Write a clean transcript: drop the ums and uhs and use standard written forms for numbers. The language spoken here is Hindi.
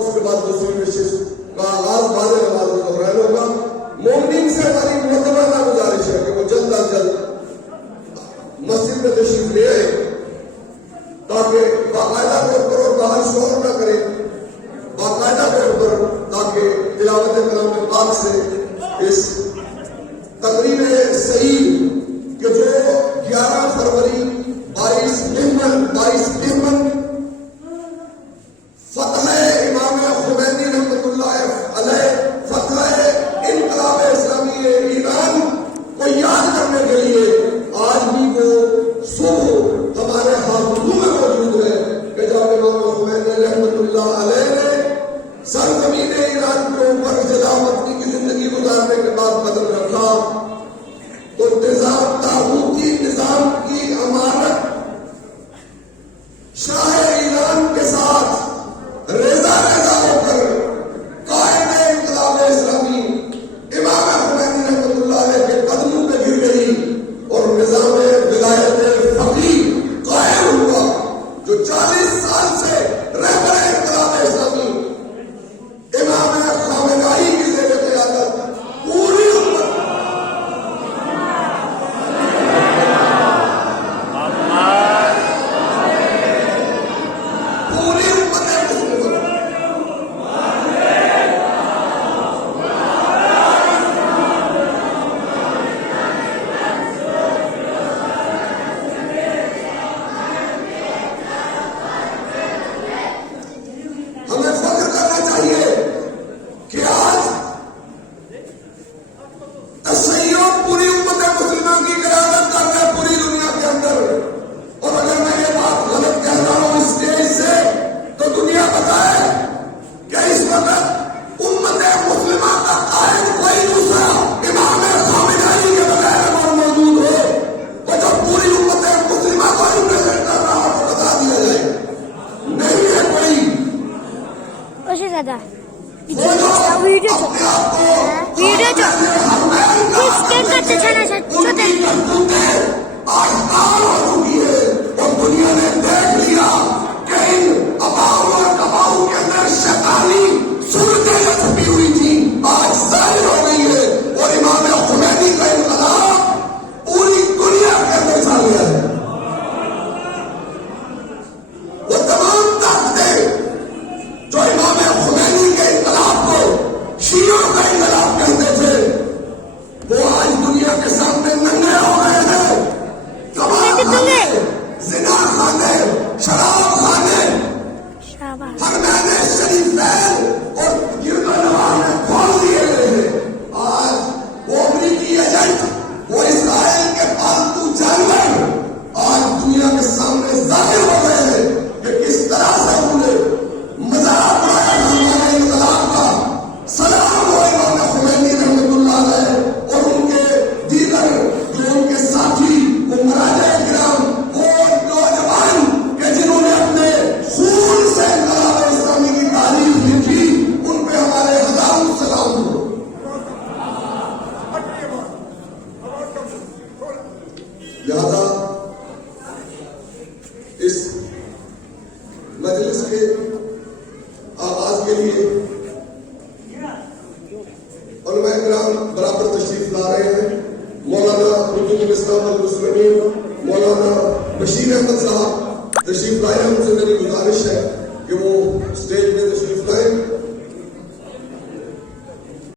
उसके बाद दूसरी विशेष का आगाज बाद नमाज में दोहराना होगा। मोमिन से हमारी मुकम्मल गुजारिश है कि वो जल्द अज जल्द मस्जिद में तशरीफ ले आए ताकि बाकायदा तौर पर और बाहर शोर न करें, बाकायदा तौर पर, ताकि तिलावत कलाम पाक से इस तकरीब सही के जो 11 फरवरी 22 मेहमन फतह इमाम खुमैनी रहमतुल्लाह अलैह, फतह इनकलाब इस्लामी ईरान को याद करने के लिए आज भी वो सुबह हमारे हाथों में मौजूद है कि जब इमाम खुमैनी रहमतुल्लाह अलैह ने सरजमीन ईरान के ऊपर सलामती की जिंदगी गुजारने के बाद कदम रखा तो निजाम ताबूती निजाम की अमानत शाह ईरान के साथ रेजा होकर कायम इनकलाब इस्लामी इमाम खुमैनी रहमतुल्लाह अलैह के कदमों पे गिर गई और निजाम विलायत फकीह कायम हुआ, जो 40 साल से रहबर इनकलाब इस्लामी इमाम खामेनी की ज़ेर क़यादत पूरी मौलाना बशीर अहमद साहब तशरीफ लाए। उनसे मेरी गुजारिश है कि वो